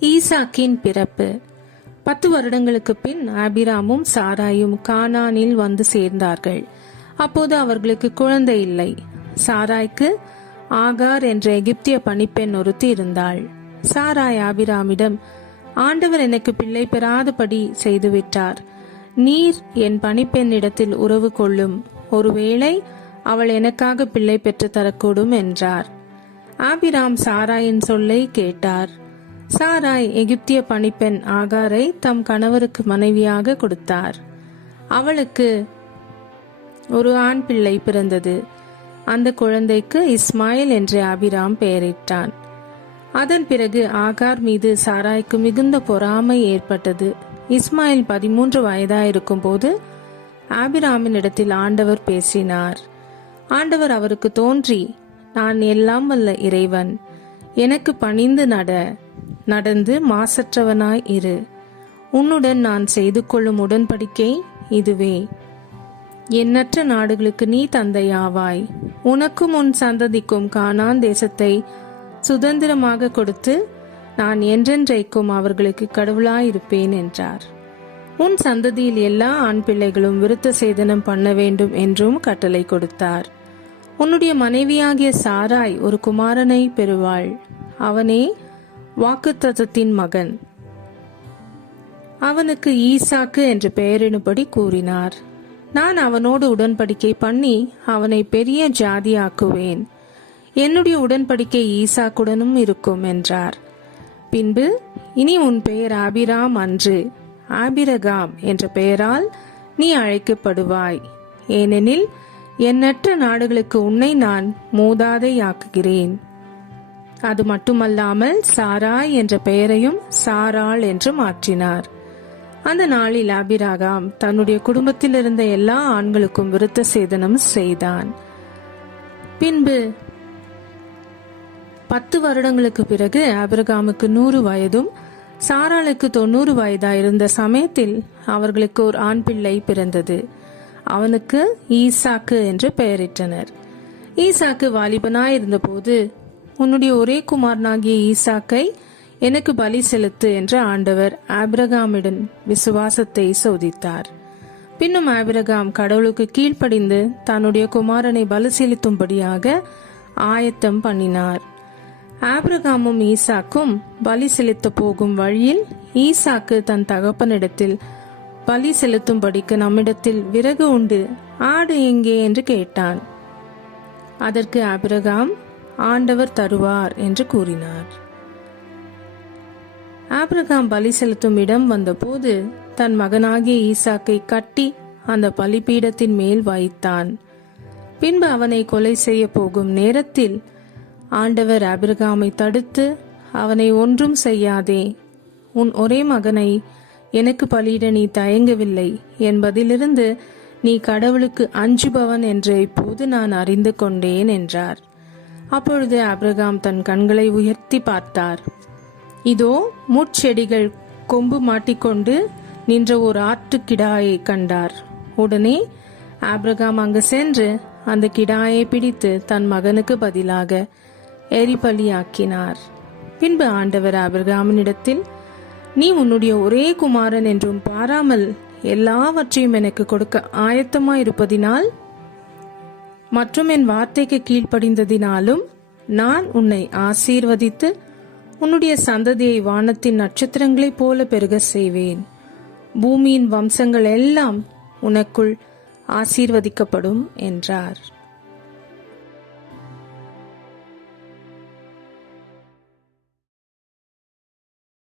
ஈசாக்கின் பிறப்பு. பத்து வருடங்களுக்கு பின் ஆபிராமும் சாராயும் கானானில் வந்து சேர்ந்தார்கள். அப்போது அவர்களுக்கு குழந்தை இல்லை. சாராய்க்கு ஆகார் என்ற எகிப்திய பணிப்பெண் ஒருத்தி இருந்தாள். சாராய் ஆபிராமிடம் ஆண்டவர் எனக்கு பிள்ளை பெறாதபடி செய்துவிட்டார். நீர் என் பணிப்பெண்ணிடத்தில் உறவு கொள்ளும். ஒருவேளை அவள் எனக்காக பிள்ளை பெற்று தரக்கூடும் என்றார். ஆபிராம் சாராயின் சொல்லை கேட்டார். சாராய் எகிப்திய பணிப்பெண் ஆகாரை தம் கணவருக்கு மனைவியாக கொடுத்தார். அவளுக்கு ஒரு ஆண் பிள்ளை பிறந்தது. அந்த குழந்தைக்கு இஸ்மாயில் என்று ஆபிராம் பெயரிட்டான். அதன் பிறகு ஆகார் மீது சாராய்க்கு மிகுந்த பொறாமை ஏற்பட்டது. இஸ்மாயில் பதிமூன்று வயதாயிருக்கும் போது ஆபிராமின் இடத்தில் ஆண்டவர் பேசினார். ஆண்டவர் அவருக்கு தோன்றி நான் எல்லாம் வல்ல இறைவன். எனக்கு பணிந்து நட. நடந்து மாசற்றவனாய் இரு. உன்னுடன் நான் செய்து கொள்ளும் உடன்படிக்கை இதுவே. எண்ணற்ற நாடுகளுக்கு நீ தந்தையாவாய். உனக்கும் உன் சந்ததிக்கும் கானான் தேசத்தை சுதந்திரமாக கொடுத்து நான் என்றென்றைக்கும் அவர்களுக்கு கடவுளாயிருப்பேன் என்றார். உன் சந்ததியில் எல்லா ஆண் பிள்ளைகளும் விருத்த சேதனம் பண்ண வேண்டும் என்றும் கட்டளை கொடுத்தார். உன்னுடைய மனைவியாகிய சாராய் ஒரு குமாரனை பெறுவாள். அவனே வாக்குத்தத்தத்தின் மகன். அவனுக்கு ஈசாக்கு என்று பெயரிடும்படி கூறினார். நான் அவனோடு உடன்படிக்கை பண்ணி அவனை பெரிய ஜாதியாக்குவேன். என்னுடைய உடன்படிக்கை ஈசாக்குடனும் இருக்கும் என்றார். பின்பு இனி உன் பெயர் ஆபிராம் அன்று ஆபிரகாம் என்ற பெயரால் நீ அழைக்கப்படுவாய். ஏனெனில் எண்ணற்ற நாடுகளுக்கு உன்னை நான் மூதாதையாக்குகிறேன். அது மட்டுமல்லாமல் சாராய் என்ற பெயரையும் சாராள் என்று மாற்றினார். அந்த நாளில் அபிராகாம் தன்னுடைய குடும்பத்தில் இருந்த எல்லா ஆண்களுக்கும் விருத்த சேதனம் செய்தான். பின்பு பத்து வருடங்களுக்கு பிறகு ஆபிரகாமுக்கு நூறு வயதும் சாராளுக்கு தொண்ணூறு வயதாயிருந்த சமயத்தில் அவர்களுக்கு ஒரு ஆண் பிள்ளை பிறந்தது. அவனுக்கு ஈசாக்கு என்று பெயரிட்டனர். ஈசாக்கு வாலிபனாயிருந்தபோது உன்னுடைய ஒரே குமாரனாகிய ஈசாக்கை எனக்கு பலி செலுத்து என்று ஆண்டவர் ஆபிரகாமிடன் விசுவாசத்தை சோதித்தார். பின்னும் ஆபிரகாம் கடவுளுக்கு கீழ்ப்படிந்து தன்னுடைய குமாரனை பலி செலுத்தும்படியாக ஆயத்தம் பண்ணினார். ஆபிரகாமும் ஈசாக்கும் பலி செலுத்த போகும் வழியில் ஈசாக்கு தன் தகப்பனிடத்தில் பலி செலுத்தும்படிக்கு நம்மிடத்தில் விறகு உண்டு ஆடு எங்கே? என்று கேட்டான். அதற்கு ஆபிரகாம் ஆண்டவர் தருவார் என்று கூறினார். ஆபிரகாம் பலி செலுத்தும் இடம் வந்தபோது தன் மகனாகிய ஈசாக்கை கட்டி அந்த பலிபீடத்தின் மேல் வைத்தான் பின்பு அவனை கொலை செய்ய போகும் நேரத்தில் ஆண்டவர் ஆபிரகாமை தடுத்து அவனை ஒன்றும் செய்யாதே உன் ஒரே மகனை எனக்கு பலியிட நீ தயங்கவில்லை என்பதிலிருந்து நீ கடவுளுக்கு அஞ்சுபவன் என்று இப்போது நான் அறிந்து கொண்டேன் என்றார். அப்பொழுது அப்ரகாம் தன் கண்களை உயர்த்தி பார்த்தார். இதோ முட்செடிகள் கொம்பு மாட்டிக்கொண்டு நின்ற ஒரு ஆற்றுக்கிடாயை கண்டார். உடனே ஆப்ரகாம் அங்கு சென்று அந்த கிடாயை பிடித்து தன் மகனுக்கு பதிலாக எரிபலியாக்கினார். பின்பு ஆண்டவர் ஆபிரகாமினிடத்தில் நீ உன்னுடைய ஒரே குமாரன் என்றும் பாராமல் எல்லாவற்றையும் எனக்கு கொடுக்க ஆயத்தமாயிருப்பதினால் மற்றும் என் வார்த்தைக்கு கீழ்ப்படிந்ததினாலும் நான் உன்னை ஆசீர்வதித்து உன்னுடைய சந்ததியை வானத்தின் நட்சத்திரங்களைப் போல பெருக செய்வேன். பூமியின் வம்சங்கள் எல்லாம் உனக்குள் ஆசீர்வதிக்கப்படும் என்றார்.